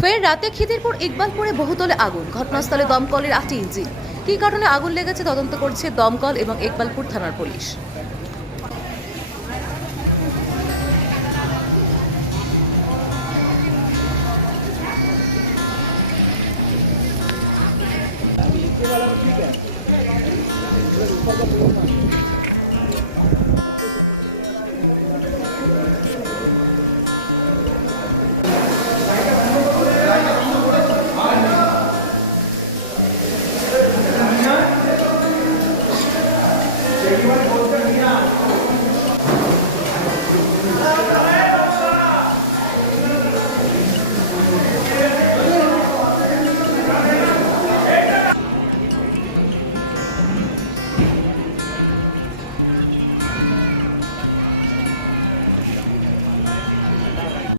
ফের রাতে খিদিরপুর ইকবালপুরে বহুতলে আগুন। ঘটনাস্থলে দমকলের আটটি ইঞ্জিন। কী কারণে আগুন লেগেছে তদন্ত করছে দমকল এবং ইকবালপুর থানার পুলিশ। Thank you.